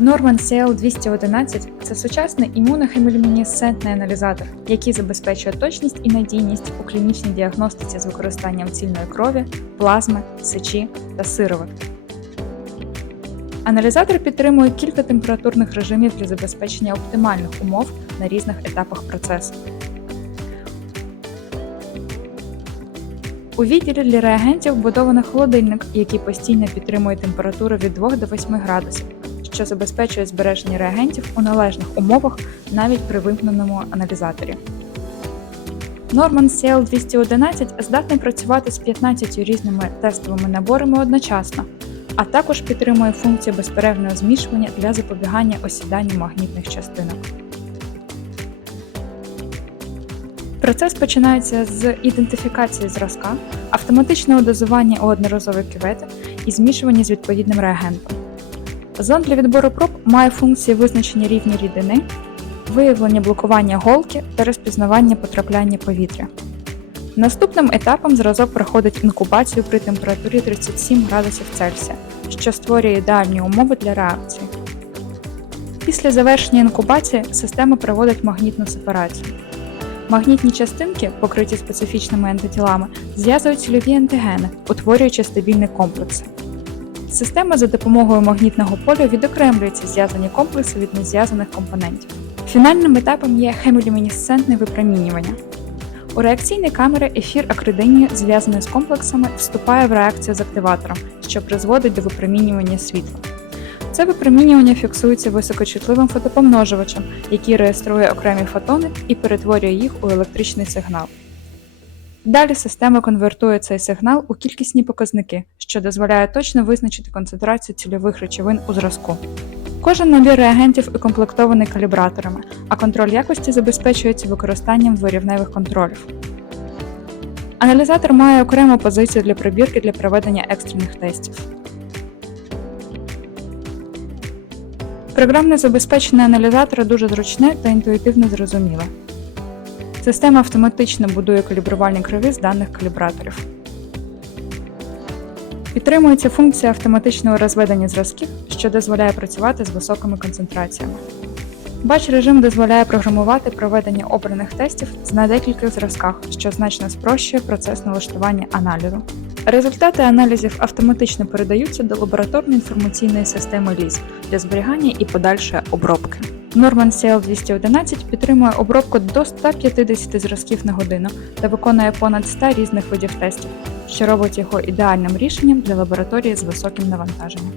Norman CL211 це сучасний імунохемілюмінесцентний аналізатор, який забезпечує точність і надійність у клінічній діагностиці з використанням цільної крові, плазми, сечі та сироватки. Аналізатор підтримує кілька температурних режимів для забезпечення оптимальних умов на різних етапах процесу. У відділі для реагентів вбудовано холодильник, який постійно підтримує температуру від 2 до 8 градусів, що забезпечує збереження реагентів у належних умовах навіть при вимкненому аналізаторі. Norman CL211 здатний працювати з 15 різними тестовими наборами одночасно, а також підтримує функцію безперервного змішування для запобігання осіданню магнітних частинок. Процес починається з ідентифікації зразка, автоматичного дозування у одноразові кювети і змішування з відповідним реагентом. Зонд для відбору проб має функції визначення рівня рідини, виявлення блокування голки та розпізнавання потрапляння повітря. Наступним етапом зразок проходить інкубацію при температурі 37 градусів Цельсія, що створює ідеальні умови для реакції. Після завершення інкубації система проводить магнітну сепарацію. Магнітні частинки, покриті специфічними антитілами, зв'язують цільові антигени, утворюючи стабільні комплекси. Система за допомогою магнітного поля відокремлює ці зв'язані комплекси від незв'язаних компонентів. Фінальним етапом є хемолюмінесцентне випромінювання. У реакційні камери ефір акридинію, зв'язаний з комплексами, вступає в реакцію з активатором, що призводить до випромінювання світла. Це випромінювання фіксується високочутливим фотопомножувачем, який реєструє окремі фотони і перетворює їх у електричний сигнал. Далі система конвертує цей сигнал у кількісні показники, що дозволяє точно визначити концентрацію цільових речовин у зразку. Кожен набір реагентів укомплектований калібраторами, а контроль якості забезпечується використанням дворівневих контролів. Аналізатор має окрему позицію для пробірки для проведення екстрених тестів. Програмне забезпечення аналізатора дуже зручне та інтуїтивно зрозуміле. Система автоматично будує калібрувальні криві з даних калібраторів. Підтримується функція автоматичного розведення зразків, що дозволяє працювати з високими концентраціями. Бач режим дозволяє програмувати проведення обраних тестів на декількох зразках, що значно спрощує процес налаштування аналізу. Результати аналізів автоматично передаються до лабораторної інформаційної системи LIS для зберігання і подальшої обробки. Norman CL211 підтримує обробку до 150 зразків на годину та виконує понад 100 різних видів тестів, що робить його ідеальним рішенням для лабораторії з високим навантаженням.